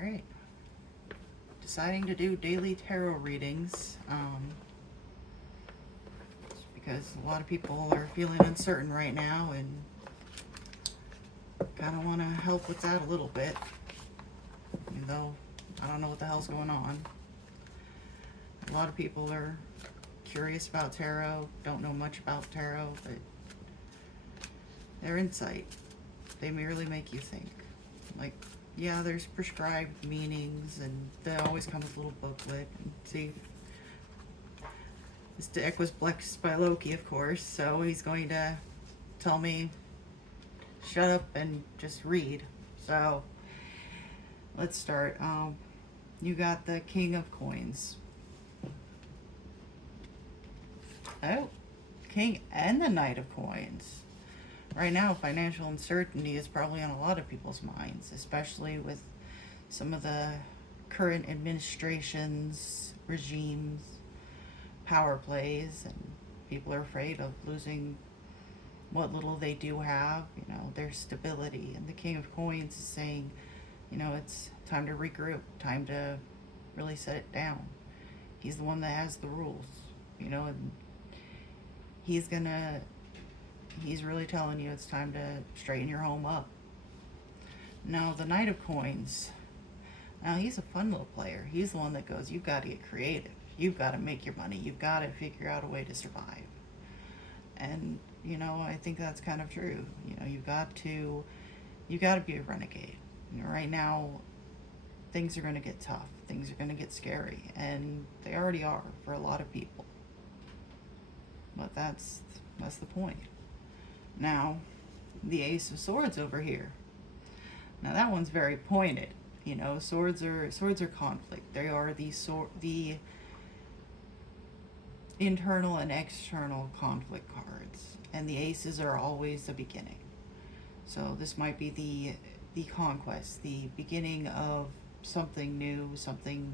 Alright. Deciding to do daily tarot readings. Because a lot of people are feeling uncertain right now and kind of want to help with that a little bit. Even though I don't know what the hell's going on. A lot of people are curious about tarot, don't know much about tarot, but their insight, they merely make you think. Like, yeah, there's prescribed meanings, and they always come with a little booklet. And see, this deck was blessed by Loki, of course, so he's going to tell me, shut up and just read. So, let's start. You got the King of Coins. Oh, King and the Knight of Coins. Right now, financial uncertainty is probably on a lot of people's minds, especially with some of the current administrations, regimes, power plays, and people are afraid of losing what little they do have, their stability. And the King of Coins is saying, it's time to regroup, time to really set it down. He's the one that has the rules, and he's really telling you it's time to straighten your home up. Now, the Knight of Coins, now he's a fun little player. He's the one that goes, you've got to get creative. You've got to make your money. You've got to figure out a way to survive. And, I think that's kind of true. You've got to be a renegade. Right now, things are going to get tough. Things are going to get scary. And they already are for a lot of people. But that's the point. Now, the Ace of Swords over here. Now that one's very pointed. Swords are conflict. They are the internal and external conflict cards, and the aces are always the beginning. So this might be the conquest, the beginning of something new, something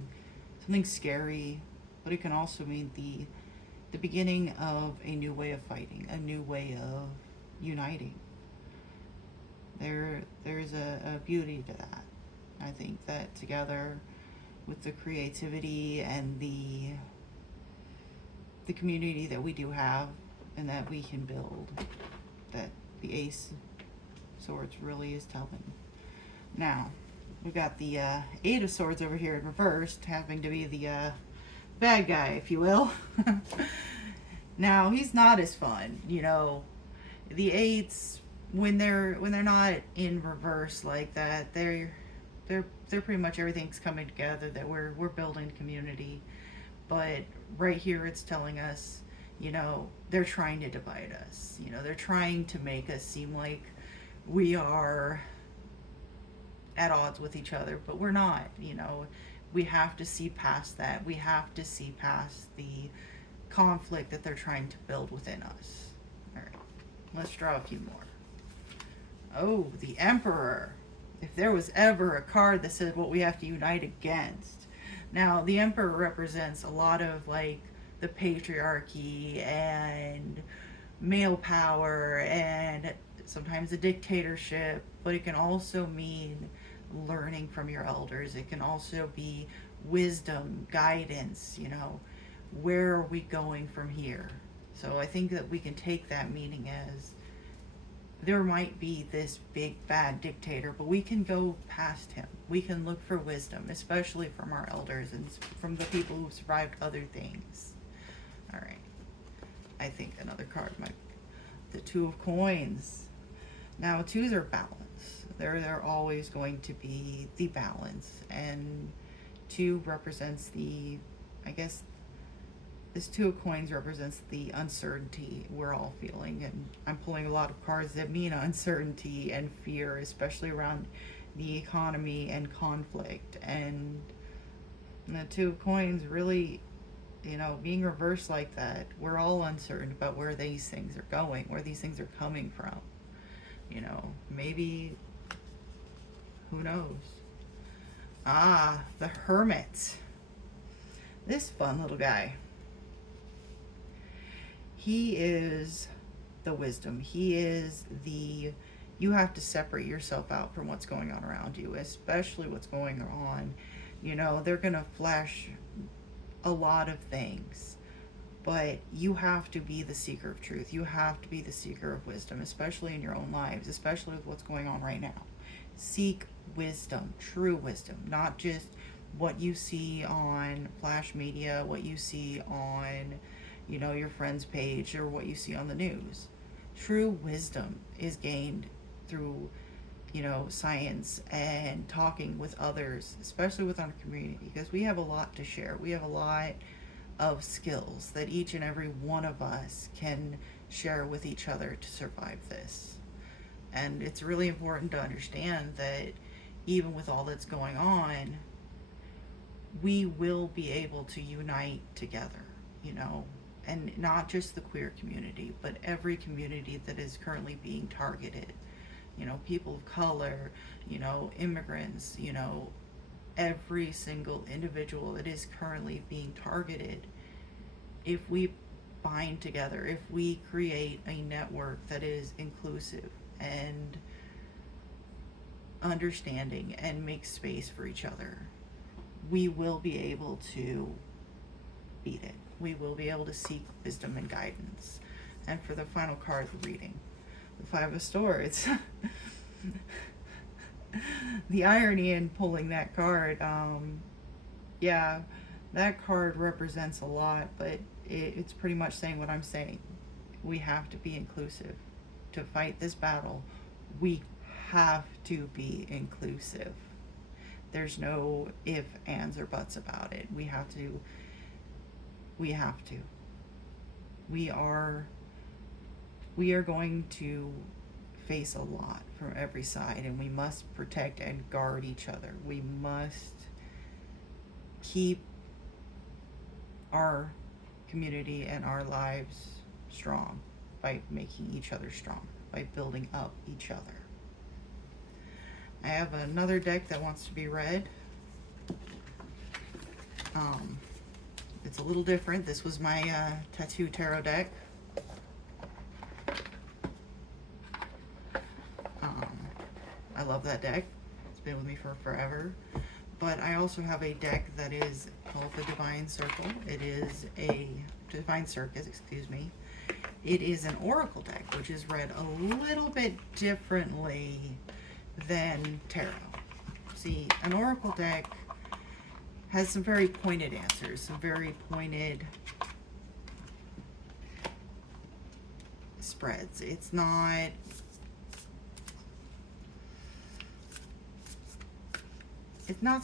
scary, but it can also mean the beginning of a new way of fighting, a new way of uniting. There's a beauty to that. I think that together with the creativity and the community that we do have and that we can build, that the Ace Swords really is telling. Now, we've got the Eight of Swords over here in reversed, having to be the bad guy, if you will. Now, he's not as fun, The eights, when they're not in reverse like that, they're pretty much everything's coming together, that we're building community. But right here it's telling us, they're trying to divide us. They're trying to make us seem like we are at odds with each other, but we're not. We have to see past that. We have to see past the conflict that they're trying to build within us. All right, let's draw a few more. Oh, the Emperor. If there was ever a card that said what we have to unite against. Now, the Emperor represents a lot of like the patriarchy and male power and sometimes a dictatorship, but it can also mean learning from your elders. It can also be wisdom, guidance, where are we going from here? So I think that we can take that meaning as there might be this big bad dictator, but we can go past him. We can look for wisdom, especially from our elders and from the people who've survived other things. All right. I think another card might the Two of Coins. Now, twos are balance. They're always going to be the balance, and two represents this Two of Coins represents the uncertainty we're all feeling, and I'm pulling a lot of cards that mean uncertainty and fear, especially around the economy and conflict. And the Two of Coins really, being reversed like that, we're all uncertain about where these things are going, where these things are coming from. Maybe, who knows? Ah, the Hermit. This fun little guy. He is the wisdom. He is the you have to separate yourself out from what's going on around you, especially what's going on. They're going to flash a lot of things, but you have to be the seeker of truth. You have to be the seeker of wisdom, especially in your own lives, especially with what's going on right now. Seek wisdom, true wisdom, not just what you see on flash media, what you see on, your friend's page, or what you see on the news. True wisdom is gained through, science and talking with others, especially within our community, because we have a lot to share. We have a lot of skills that each and every one of us can share with each other to survive this. And it's really important to understand that even with all that's going on, we will be able to unite together, and not just the queer community, but every community that is currently being targeted. People of color, immigrants, every single individual that is currently being targeted. If we bind together, if we create a network that is inclusive and understanding and makes space for each other, we will be able to beat it. We will be able to seek wisdom and guidance. And for the final card of the reading, the Five of Swords. The irony in pulling that card, yeah, that card represents a lot, but it's pretty much saying what I'm saying. We have to be inclusive. To fight this battle, we have to be inclusive. There's no if, ands, or buts about it. We have to. We are going to face a lot from every side, and we must protect and guard each other. We must keep our community and our lives strong by making each other strong, by building up each other. I have another deck that wants to be read. It's a little different. This was my tattoo tarot deck. I love that deck. It's been with me for forever. But I also have a deck that is called the Divine Circle. It is a Divine Circus, excuse me. It is an oracle deck, which is read a little bit differently than tarot. See, an oracle deck has some very pointed answers, some very pointed spreads. It's not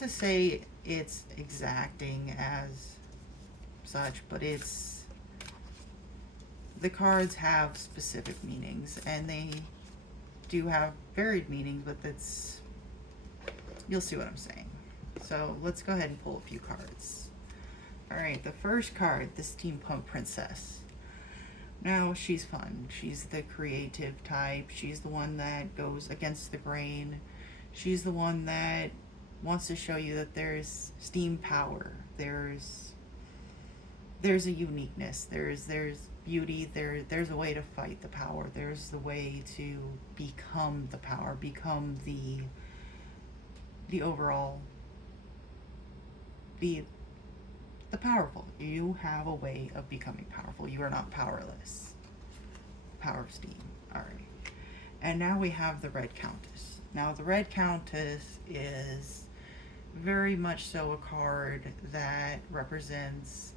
to say it's exacting as such, but the cards have specific meanings, and they do have varied meanings, but you'll see what I'm saying. So let's go ahead and pull a few cards. Alright, the first card, the Steampunk Princess. Now, she's fun. She's the creative type. She's the one that goes against the grain. She's the one that wants to show you that there's steam power. There's a uniqueness. There's beauty. There's a way to fight the power. There's the way to become the power, become the overall, the powerful. You have a way of becoming powerful. You are not powerless. Power of steam. All right. And now we have the Red Countess. Now the Red Countess is very much so a card that represents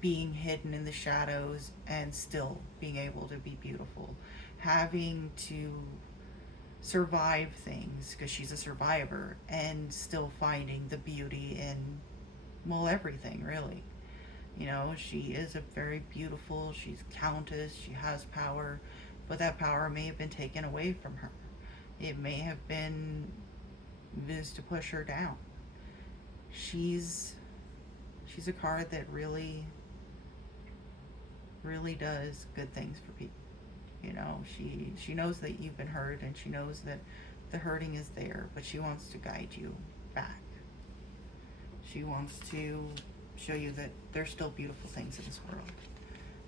being hidden in the shadows and still being able to be beautiful. Having to survive things, because she's a survivor, and still finding the beauty in, well, everything, really. She is a very beautiful, she's countess, she has power, but that power may have been taken away from her. It may have been used to push her down. She's a card that really does good things for people. She knows that you've been hurt, and she knows that the hurting is there, but she wants to guide you back. She wants to show you that there's still beautiful things in this world.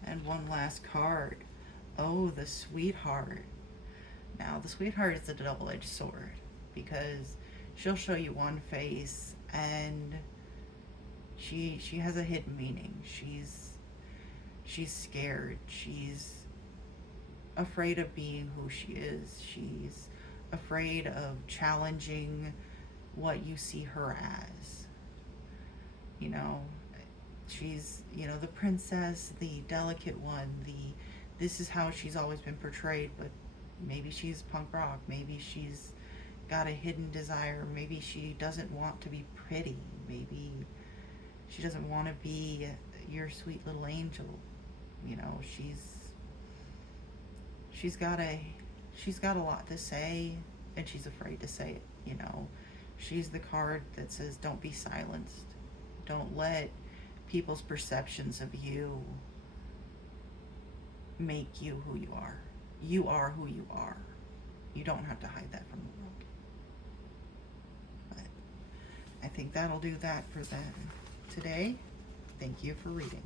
And one last card. Oh, the Sweetheart. Now, the sweetheart is a double-edged sword because she'll show you one face and she has a hidden meaning. She's scared. She's afraid of being who she is. She's afraid of challenging what you see her as. You know, she's, you know, the princess, the delicate one, this is how she's always been portrayed, but maybe she's punk rock, maybe she's got a hidden desire, maybe she doesn't want to be pretty, maybe she doesn't want to be your sweet little angel. You know, she's got a lot to say, and she's afraid to say it. You know, she's the card that says don't be silenced. Don't let people's perceptions of you make you who you are. You are who you are. You don't have to hide that from the world. But I think that'll do that for them today. Thank you for reading.